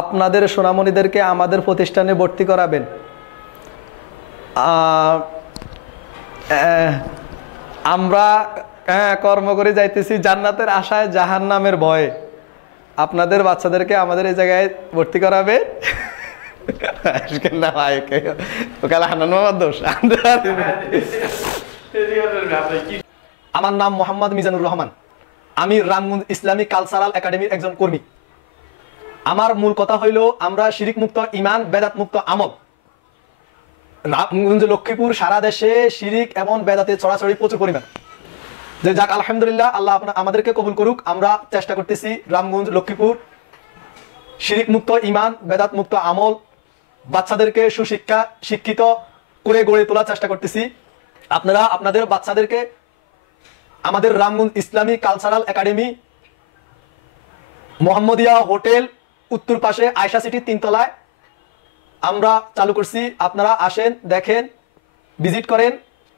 আপনাদের সোনামণিদেরকে আমাদের প্রতিষ্ঠানে ভর্তি করাবেন। আমরা কর্ম করে যাইতেছি জান্নাতের আশায় জাহান্নামের ভয়ে। আপনাদের বাচ্চাদেরকে আমাদের এই জায়গায় ভর্তি করাবে। আমার নাম মোহাম্মদ মিজানুর রহমান। আমি রামগঞ্জ ইসলামিক কালচারাল একাডেমির একজন কর্মী। আমার মূল কথা হইল আমরা শিরিক মুক্ত ইমান, বেদাত মুক্ত আমল। রামগঞ্জ, লক্ষ্মীপুর, সারা দেশে শিরিক এবং বেদাতে ছড়াছড়ি প্রচুর পরিমাণ। যে যাক, আলহামদুলিল্লাহ, আল্লাহ আমাদেরকে কবুল করুক। আমরা চেষ্টা করতেছি রামগঞ্জ, লক্ষ্মীপুর শিরিক মুক্ত ইমান, বেদাত মুক্ত আমল, বাচ্চাদেরকে সুশিক্ষা শিক্ষিত করে গড়ে তোলার চেষ্টা করতেছি। আপনারা আপনাদের বাচ্চাদেরকে আমাদের Ramganj Islamic cultural academy, Mohammadia hotel উত্তর পাশে আয়শা সিটি 3 তলায় আমরা চালু করছি। আপনারা আসেন, দেখেন, ভিজিট করেন,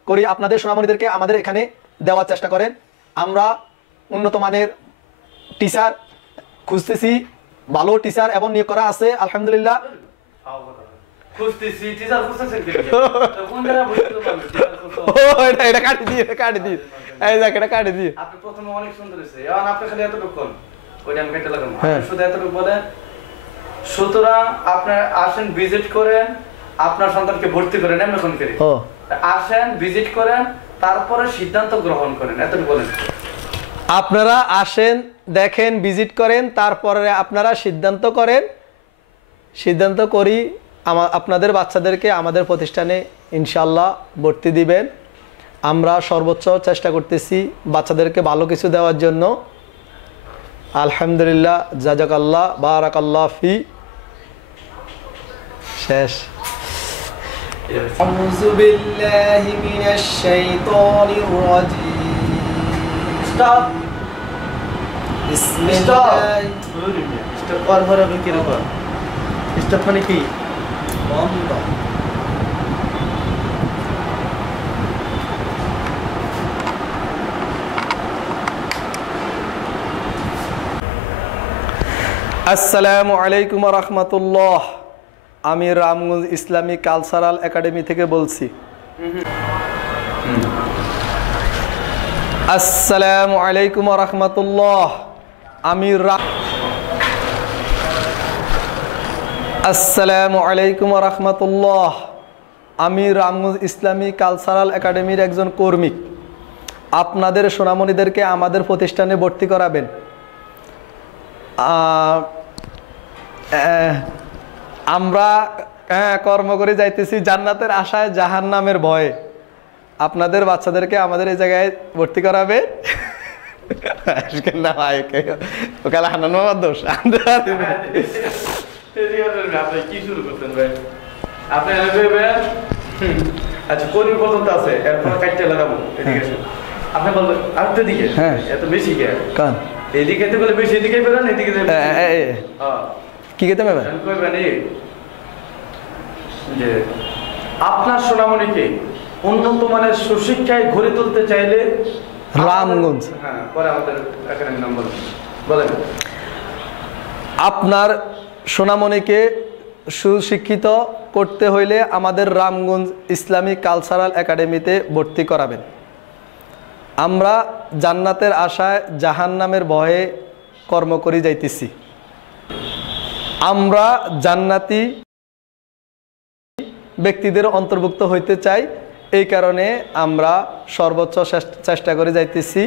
করি আপনাদের সোনামণিদেরকে আমাদের এখানে দেওয়ার চেষ্টা করেন। আমরা উন্নত মানের টিচার খুঁজতেছি, ভালো টিচার এবং নিয়োগ করা আছে আলহামদুলিল্লাহ। সুতরাং আপনার আসেন, ভিজিট করেন, আপনার সন্তানকে ভর্তি করেন, আসেন, ভিজিট করেন, তারপরে সিদ্ধান্ত গ্রহণ করেন, এতটুকু বলেন। আপনারা আসেন, দেখেন, ভিজিট করেন, তারপরে আপনারা সিদ্ধান্ত করেন। সিদ্ধান্ত করি আপনাদের বাচ্চাদেরকে আমাদের প্রতিষ্ঠানে ইনশাল্লাহ ভর্তি দিবেন। আমরা সর্বোচ্চ চেষ্টা করতেছি বাচ্চাদেরকে ভালো কিছু দেওয়ার জন্য। আলহামদুলিল্লাহ, জাযাকাল্লাহ, বারাকাল্লাহ ফি। শেষ। আউযু বিল্লাহি মিনাশ শাইতানির রাজীম। স্টপ। বিসমিল্লাহ। স্টপ কর বরাবর কি রকম? স্টপ মানে কি? বন্ধ। আসসালামু আলাইকুম ওয়া রাহমাতুল্লাহ। আমি রামগঞ্জ ইসলামিক কালচারাল একাডেমি থেকে বলছি। আসসালামু আলাইকুম ওয়া রাহমাতুল্লাহ। আসসালামু আলাইকুম ওয়া রাহমাতুল্লাহ। আমি রামগঞ্জ ইসলামিক কালচারাল একাডেমির একজন কর্মী। আপনাদের সোনামণিদেরকে আমাদের প্রতিষ্ঠানে ভর্তি করাবেন। আমরা কর্ম করে যাইতেছি জান্নাতের আশায় জাহান্নামের ভয়ে। আপনাদের বাচ্চাদেরকে আমাদের এই জায়গায় ভর্তি করাবে। কি শুরু করতেন ভাই? আপনি আচ্ছা, কর্মী পর্যন্ত আছে, এরপর কাটতে লাগাবো। আপনি বলবেন আরেকটা দিকে এত বেশি কে কান এদিকে তো বলে বেশি, এদিকে বেরোন, এদিকে কি খেতে হবে যে আপনার সোনামণিকে উন্নত মানের সুশিক্ষায় গড়ে তুলতে চাইলে রামগঞ্জ, পরে আমাদের একাডেমির নাম বলেন। আপনার সোনামণিকে সুশিক্ষিত করতে হইলে আমাদের রামগঞ্জ ইসলামিক কালচারাল একাডেমিতে ভর্তি করাবেন। আমরা জান্নাতের আশায় জাহান্নামের ভয়ে কর্ম করে যাইতেছি। আমরা জান্নাতি ব্যক্তিদের অন্তর্ভুক্ত হইতে চাই। এই কারণে আমরা সর্বোচ্চ চেষ্টা করে যাইতেছি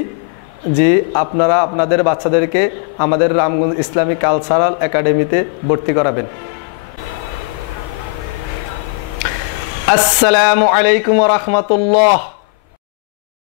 যে আপনারা আপনাদের বাচ্চাদেরকে আমাদের রামগঞ্জ ইসলামিক কালচারাল একাডেমিতে ভর্তি করাবেন। আসসালামু আলাইকুম ওয়া রাহমাতুল্লাহ।